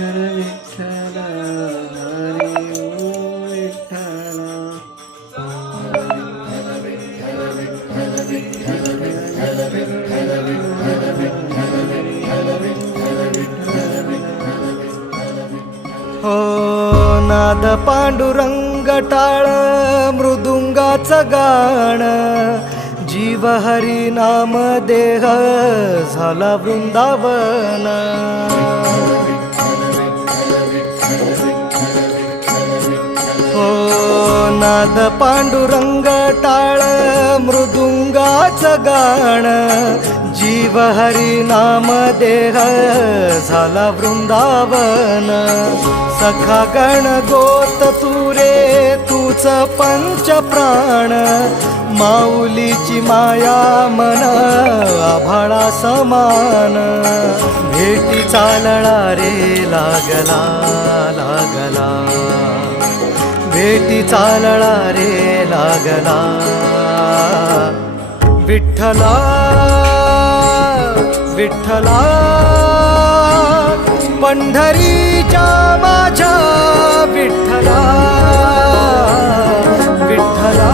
विठ्ठल हरी ओम विठ्ठल हो नाद पांडुरंग टाळ मृदुंगाचं गाण जीव हरी नाम देह झाला वृंदावन हो नाद पांडुरंग टाळ मृदुंगाचं गाण जीव हरी नाम देह झाला वृंदावन सखा गण गोत तुरे तूच पंच प्राण माऊलीची माया मन आभाळा समान भेटी चालला रे लागला लागला भेटी चालला रे लागला विठ्ठला विठ्ठला पंढरीच्या माझ्या विठ्ठला विठ्ठला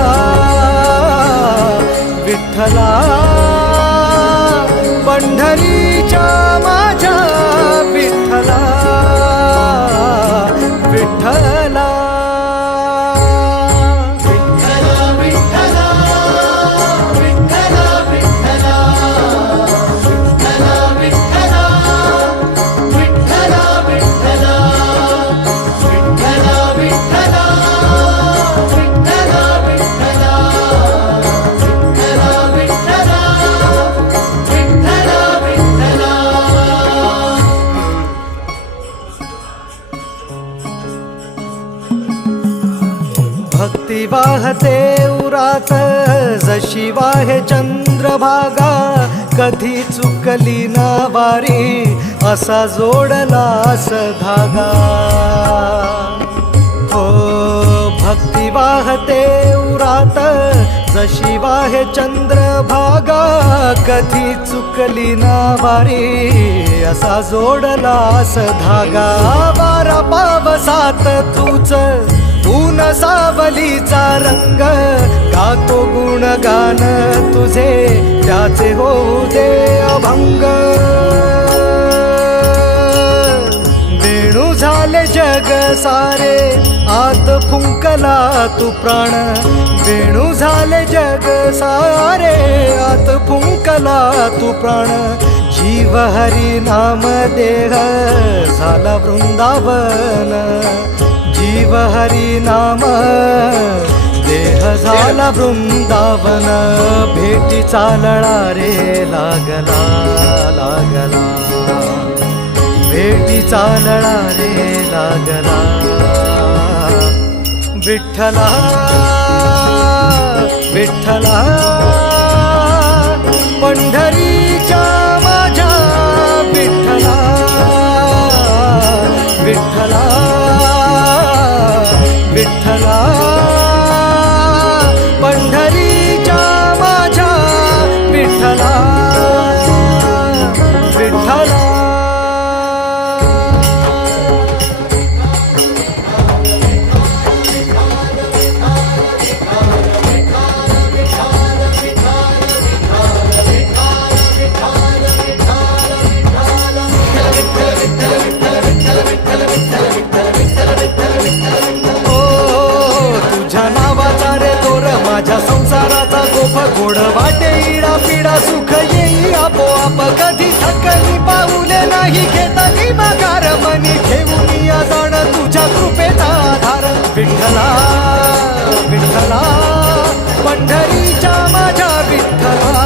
विठ्ठला पंढरीच्या माझ्या विठ्ठला विठ्ठला भक्ती वाहते उरात जशी वाहे चंद्रभागा कधी चुकली ना वारी असा जोडलास धागा हो भक्ती वाहते उरात जशी वाहे चंद्रभागा कधी चुकली ना वारी असा जोडलास धागा वारा पावसात तूच ऊन सावलीचा रंग गातो गुणगान तुझे त्याचे होऊ दे अभंग वेणू झाले जग सारे आत फुंकला तू प्राण वेणू झाले जग सारे आत फुंकला तू प्राण जीव हरी नाम देह झाला वृंदावन जीव हरी नाम देह झाला वृंदावन भेटी चालला रे लागला लागला भेटी चालला रे लागला विठ्ठला विठ्ठला पंढरीच्या माझ्या विठ्ठला विठ्ठला विठ्ठला पंढरीच्या माझ्या विठ्ठला विठ्ठला माझ्या संसाराचा गोफ गोड वाटे इडा पिडा सुख येई आपोआप कधी थकली पाऊले नाही घेतली माघार मनी ठेवून या जाण तुझ्या कृपेचा आधार विठ्ठला विठ्ठला पंढरीच्या माझ्या विठ्ठला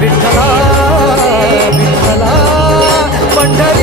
विठ्ठला विठ्ठला पंढरी